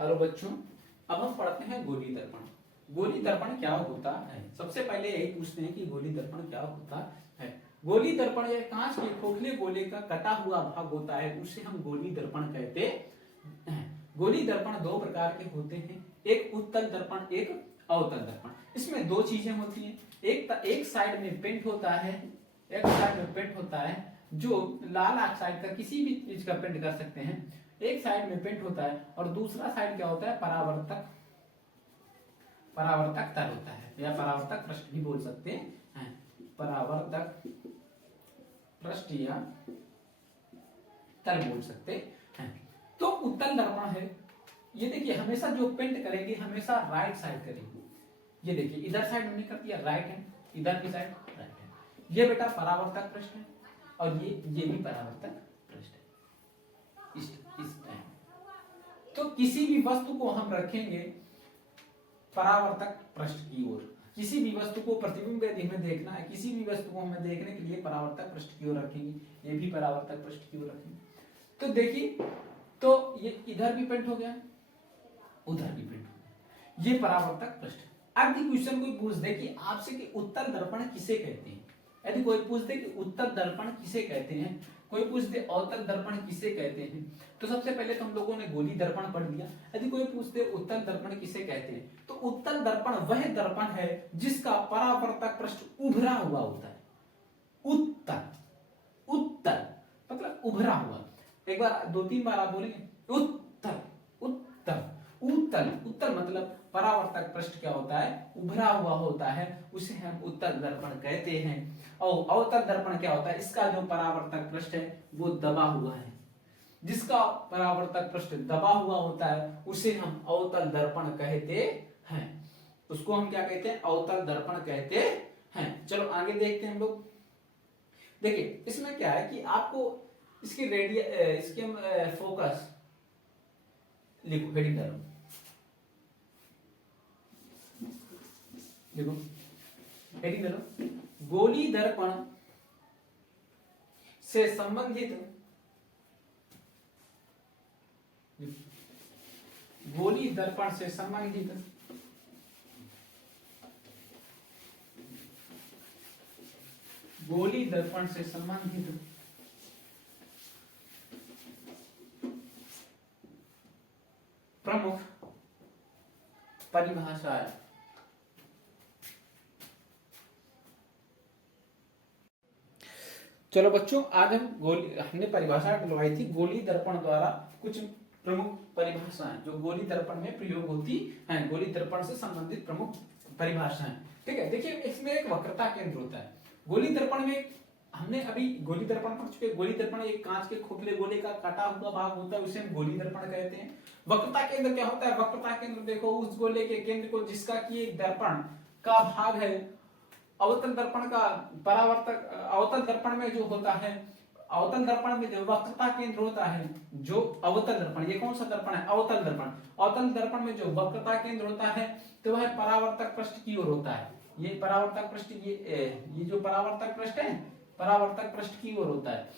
Hello बच्चों, अब हम पढ़ते हैं गोली दर्पण। गोली दर्पण क्या होता है? सबसे पहले यही पूछते हैं कि गोली दर्पण क्या होता है। गोली दर्पण एक कांच के खोखले गोले का कटा हुआ भाग होता है, उसे हम गोली दर्पण कहते हैं। गोली दर्पण दो प्रकार के होते हैं, एक उत्तल दर्पण, एक अवतल दर्पण। इसमें दो चीजें होती हैं, एक साइड में पेंट होता है, एक साइड में पेंट होता है जो लाल ऑक्साइड का किसी भी चीज का पेंट कर सकते हैं। एक साइड में पेंट होता है और दूसरा साइड क्या होता है? परावर्तक परावर्तक तल होता है या परावर्तक पृष्ठ भी बोल सकते हैं। परावर्तक पृष्ठ या तल बोल सकते हैं। तो उत्तल दर्पण है, ये देखिए हमेशा जो पेंट करेंगे हमेशा राइट साइड करेंगे। ये देखिए इधर साइड हमने कर दिया राइट है, इधर की साइड राइट है। ये बेटा परावर्तक पृष्ठ है और ये भी परावर्तक पृष्ठ है। इस टाइम तो किसी भी वस्तु को हम रखेंगे परावर्तक पृष्ठ की ओर। किसी भी वस्तु को प्रतिबिंब यदि हमें देखना है, किसी भी वस्तु को हमें देखने के लिए परावर्तक पृष्ठ की ओर रखेंगे। ये भी परावर्तक पृष्ठ की ओर रखेंगे। तो देखिए, तो ये इधर भी पेंट हो गया, उधर भी पेंट हो गया, ये परावर्तक पृष्ठ। अब ये क्वेश्चन कोई पूछ दे कि आपसे कि उत्तल दर्पण किसे कहते हैं, यदि कोई पूछ दे कि उत्तल दर्पण किसे कहते हैं, कोई पूछ दे अवतल दर्पण किसे कहते हैं, तो सबसे पहले तो हम लोगों ने गोली दर्पण पढ़ लिया। यदि कोई पूछ दे उत्तल दर्पण किसे कहते हैं, तो उत्तल दर्पण वह दर्पण है जिसका परावर्तक पृष्ठ उभरा हुआ होता है। उत्तल उत्तल मतलब उभरा हुआ। एक बार दो तीन बार आप बोलेंगे उत्तल उत्तल उत्तल। उत्तल मतलब परावर्तक पृष्ठ क्या होता है? उभरा हुआ होता है, उसे हम उत्तल दर्पण कहते हैं। और अवतल दर्पण क्या होता है? इसका जो परावर्तक पृष्ठ है वो दबा हुआ है। जिसका परावर्तक पृष्ठ दबा हुआ होता है उसे हम अवतल दर्पण कहते हैं। उसको हम क्या कहते हैं? अवतल दर्पण कहते हैं। चलो आगे देखते हैं हम लोग। देखिए इसमें क्या है कि आपको इसकी इसके फोकस लिखो, हेडिंग डालो, देखो हेडिंग डालो, गोली दर्पण से संबंधित गोली दर्पण से संबंधित गोली दर्पण से संबंधित प्रमुख परिभाषाएं। चलो बच्चों, आज हमने परिभाषा डलवाई थी गोली दर्पण द्वारा कुछ प्रमुख परिभाषाएं जो गोली दर्पण में प्रयोग होती हैं, गोली दर्पण से संबंधित प्रमुख परिभाषाएं। ठीक है, देखिए इसमें एक वक्रता केंद्र होता है। गोली दर्पण में हमने अभी गोली दर्पण पढ़ चुके। गोली दर्पण एक कांच के खोखले गोले का कटा हुआ भाग होता है, उसे हम गोली दर्पण कहते हैं। वक्रता केंद्र क्या होता है? वक्रता केंद्र देखो उस गोले के केंद्र को जिसका कि एक दर्पण का भाग है। अवतल दर्पण का परावर्तक अवतल दर्पण में जो होता है, अवतल दर्पण में जो वक्रता केंद्र होता है, जो अवतल दर्पण, ये कौन सा दर्पण है? अवतल दर्पण। अवतल दर्पण में जो वक्रता केंद्र होता है तो वह परावर्तक पृष्ठ की ओर होता है। ये परावर्तक पृष्ठ, ये जो परावर्तक पृष्ठ है परावर्तक पृष्ठ की ओर होता है।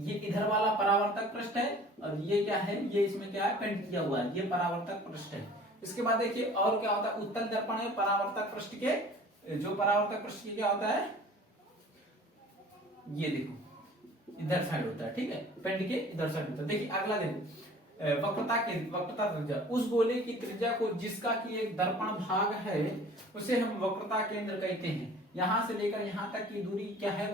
ये इधर वाला परावर्तक पृष्ठ है और ये क्या है? ये इसमें क्या है? पेंट किया हुआ है, ये परावर्तक पृष्ठ है। इसके बाद देखिए और क्या होता है? उत्तल दर्पण है परावर्तक पृष्ठ के, जो परावर्तक पृष्ठ क्या होता है? ये देखो इधर साइड होता है, ठीक है, पेंट के इधर साइड होता है। देखिए अगला देखो, वक्रता त्रिज्या, उस गोले की त्रिज्या को जिसका कि एक दर्पण भाग है उसे हम वक्रता केंद्र कहते हैं। यहां से लेकर यहां तक की दूरी क्या है?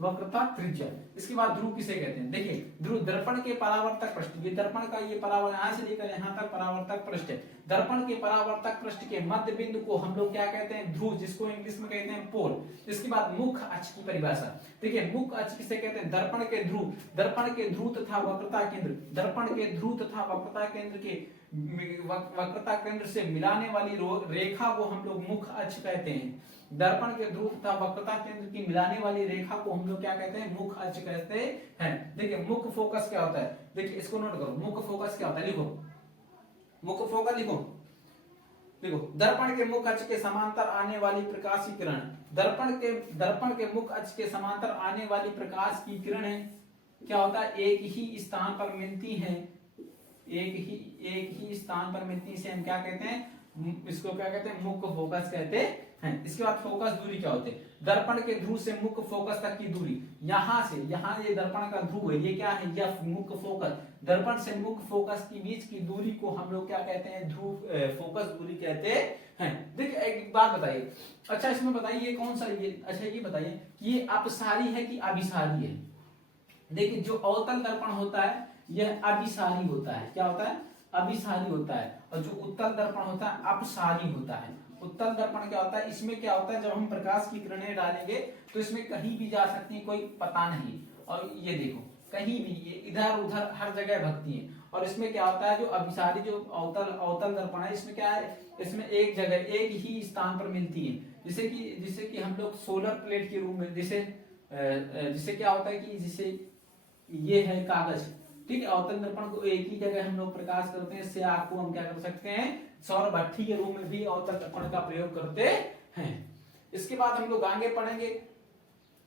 वक्रता त्रिज्या। इसके बाद ध्रुव किसे कहते हैं? देखिए ध्रुव दर्पण के परावर्तक पृष्ठ, ये दर्पण का ये परावर्तक यहां से लेकर यहां तक परावर्तक पृष्ठ है। दर्पण के परावर्तक पृष्ठ के मध्य बिंदु को हम लोग क्या कहते हैं? ध्रुव, जिसको इंग्लिश में कहते हैं पोल। इसके बाद मुख्य अक्ष की परिभाषा। देखिए मुख्य अक्ष किसे कहते हैं? दर्पण के ध्रुव, दर्पण के ध्रुव तथा वक्रता केंद्र, दर्पण के ध्रुव तथा वक्रता केंद्र के वक्रता केंद्र से मिलाने वाली रेखा को हम लोग मुख्य अक्ष कहते हैं। दर्पण के ध्रुव तथा वक्रता केंद्र की मिलाने वाली रेखा को हम लोग क्या कहते हैं? मुख्य अक्ष कहते हैं। देखिए मुख्य फोकस क्या होता है? देखिए इसको नोट करो, मुख्य फोकस क्या होता है? लिखो मुख्य फोकस, लिखो देखो, दर्पण के मुख्य अक्ष के समांतर आने वाली प्रकाश की किरण, दर्पण के मुख्य अक्ष के समांतर आने वाली प्रकाश की किरण है क्या होता है? एक ही स्थान पर मिलती है एक ही स्थान पर मिलती है, इसे हम क्या कहते हैं, इसको क्या कहते हैं, मुख्य फोकस कहते हैं। इसके बाद फोकस दूरी क्या होते हैं, दर्पण के ध्रुव से मुख्य फोकस तक की दूरी, यहां से यहां ये दर्पण का ध्रुव है, ये क्या है, यह मुख्य फोकस, दर्पण से मुख्य फोकस के बीच की दूरी को हम लोग क्या कहते हैं, ध्रुव फोकस दूरी कहते हैं। देखिए एक बात बताइए, अच्छा इसमें बताइए ये कौन सा, ये अच्छा ये बताइए कि ये अपसारी है कि अभिसारी है। देखिए जो अवतल दर्पण होता है यह अभिसारी होता है, क्या होता है, अभिसारी होता है, और जो उत्तल दर्पण होता है अपसारी होता है। उत्तल दर्पण क्या होता है, इसमें क्या होता है, जब हम प्रकाश की किरणें डालेंगे तो इसमें कहीं भी जा सकती है, कोई पता नहीं, और ये देखो कहीं भी ये इधर उधर हर जगह भगती है। और इसमें क्या होता है, जो अभिसारी जो अवतल दर्पण है, इसमें क्या है, इसमें एक जगह एक ही स्थान पर मिलती है, जिसे कि हम लोग सोलर प्लेट के रूप में, जिसे क्या होता है कि जिसे ये है कागज, ठीक है, अवतल दर्पण को एक ही जगह हम लोग प्रकाश करते हैं, इससे आपको हम क्या कर सकते हैं, सौर भट्ठी के रूप में भी अवतल दर्पण का प्रयोग करते हैं। इसके बाद हम लोग आगे पढ़ेंगे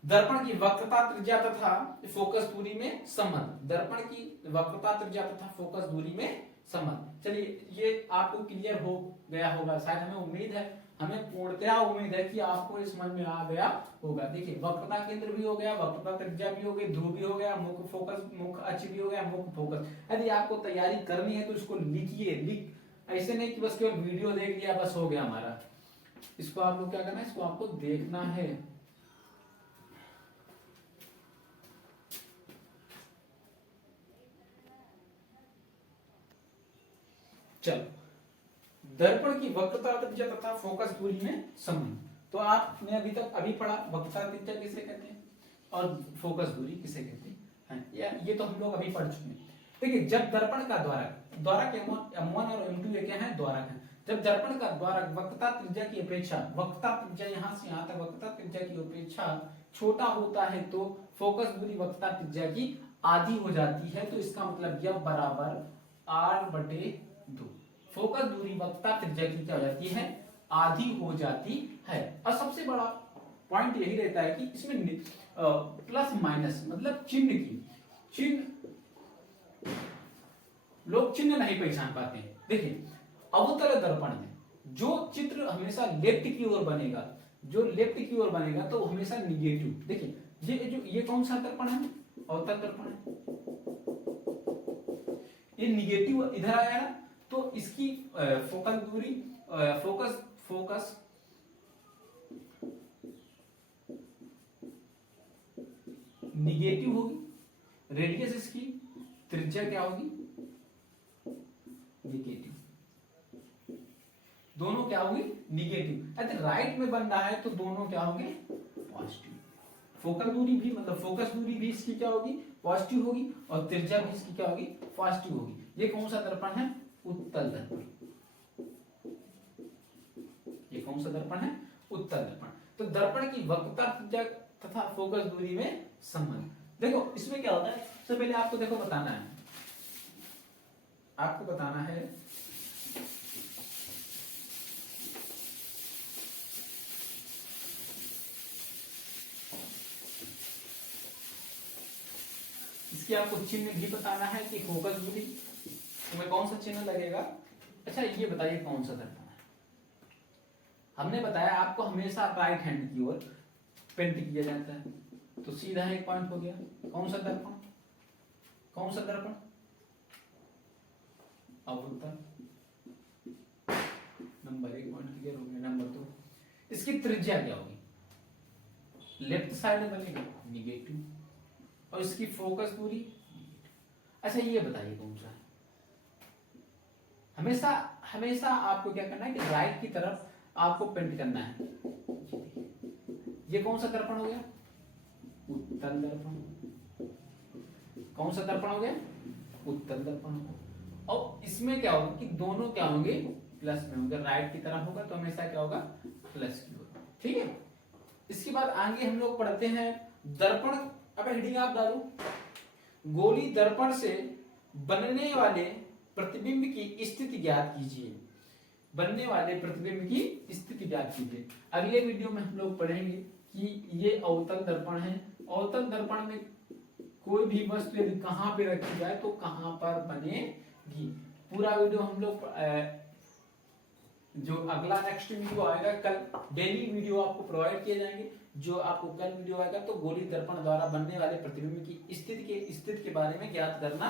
दर्पण की वक्रता त्रिज्या तथा फोकस दूरी में संबंध, दर्पण की वक्रता त्रिज्या तथा फोकस दूरी में संबंध। चलिए ये आपको क्लियर हो गया होगा, शायद हमें उम्मीद है, हमें पूर्णतया उम्मीद है कि आपको इस समझ में आ गया होगा। देखिए वक्रता केंद्र भी हो गया, वक्रता त्रिज्या भी हो गई, ध्रुव भी हो गया, मुख्य फोकस मुख्य अक्ष भी हो गया, मुख्य फोकस। यदि आपको तैयारी करनी है तो इसको लिखिए, ऐसे नहीं कि बस केवल वीडियो देख लिया बस हो गया हमारा, इसको आप लोग क्या करना है, इसको आपको देखना है। चलो दर्पण की वक्रता त्रिज्या तथा फोकस दूरी में संबंध, तो आपने अभी पढ़ा वक्रता त्रिज्या किसे कहते हैं और फोकस दूरी किसे कहते हैं, ये तो हम लोग अभी पढ़ चुके हैं। देखिए जब दर्पण का द्वारक M1 और M2 ये क्या है, द्वारक है। जब दर्पण का द्वारक वक्रता त्रिज्या की अपेक्षा, वक्रता त्रिज्या यहाँ से यहाँ तक वक्रता त्रिज्या की अपेक्षा छोटा होता है तो फोकस दूरी वक्रता त्रिज्या की आधी हो जाती है, तो इसका मतलब यह बराबर R/2, फोकस दूरी वक्रता त्रिज्या की क्या हो जाती है, आधी हो जाती है। और सबसे बड़ा पॉइंट यही रहता है कि इसमें प्लस माइनस मतलब चिन्ह लोग चिन्ह नहीं पहचान पाते हैं। देखिए अवतल दर्पण में जो चित्र हमेशा लेफ्ट की ओर बनेगा, जो लेफ्ट की ओर बनेगा तो हमेशा निगेटिव। देखिए ये कौन सा दर्पण है, अवतल दर्पण है, ये निगेटिव इधर आया ना, तो इसकी फोकल दूरी फोकस निगेटिव होगी, रेडियस इसकी त्रिज्या क्या होगी, निगेटिव, दोनों क्या होगी, निगेटिव। यदि राइट में बन रहा है तो दोनों क्या होंगे, पॉजिटिव। फोकल दूरी भी मतलब फोकस दूरी भी इसकी क्या होगी, पॉजिटिव होगी, और त्रिज्या भी इसकी क्या होगी, पॉजिटिव होगी। ये कौन सा दर्पण है, उत्तल दर्पण। ये कौन सा दर्पण है, उत्तल दर्पण। तो दर्पण की वक्रता त्रिज्या तथा फोकस दूरी में संबंध। देखो इसमें क्या होता है, सबसे पहले आपको देखो बताना है, आपको बताना है इसकी, आपको चिन्ह भी बताना है कि फोकस दूरी में कौन सा चिन्ह लगेगा। अच्छा ये बताइए कौन सा दर्पण है, हमने बताया आपको हमेशा राइट हैंड की ओर पेंट किया जाता है, तो सीधा एक पॉइंट हो गया। कौन सा दर्पण, कौन सा दर्पण, अवतल। नंबर 1 पॉइंट क्लियर हो गया। नंबर 2 इसकी त्रिज्या क्या होगी, लेफ्ट साइड बनेगा निगेटिव, और इसकी फोकस दूरी। अच्छा ये बताइए कौन सा है, हमेशा आपको क्या करना है कि राइट की तरफ आपको पेंट करना है। ये कौन सा दर्पण हो गया, उत्तल दर्पण। कौन सा दर्पण हो गया, उत्तल दर्पण। और इसमें क्या होगा कि दोनों क्या होंगे, प्लस में होंगे, राइट की तरफ होगा तो हमेशा क्या होगा, प्लस की होगा, ठीक है। इसके बाद आगे हम लोग पढ़ते हैं दर्पण। अब हेडिंग आप डालो, गोली दर्पण से बनने वाले प्रतिबिंब की स्थिति ज्ञात कीजिए, बनने वाले प्रतिबिंब की स्थिति ज्ञात कीजिए। अगले वीडियो में हम लोग पढ़ेंगे कि ये अवतल दर्पण है, अवतल दर्पण में कोई भी वस्तु यदि कहां पे रखी जाए तो कहां पर बनेगी, जी पूरा वीडियो हम लोग जो अगला नेक्स्ट वीडियो आएगा कल डेली वीडियो आपको प्रोवाइड किए जाएंगे। जो आपको कल वीडियो आएगा तो गोलीय दर्पण द्वारा बनने वाले प्रतिबिंब की स्थिति के बारे में ज्ञात करना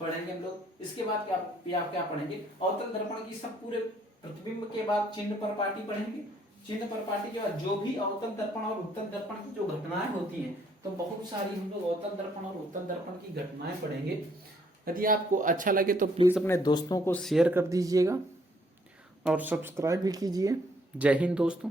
पढ़ेंगे हम लोग। इसके बाद क्या पढ़ेंगे, अवतल दर्पण की सब पूरे प्रतिबिंब के बाद चिन्ह परपाटी पढ़ेंगे। चिन्ह परपाटी के बाद जो भी अवतल दर्पण और उत्तल दर्पण की जो घटनाएं होती हैं, तो बहुत सारी हम लोग अवतल दर्पण और उत्तल दर्पण की घटनाएं पढ़ेंगे। यदि आपको अच्छा लगे तो प्लीज अपने दोस्तों को शेयर कर दीजिएगा और सब्सक्राइब भी कीजिए। जय हिंद दोस्तों।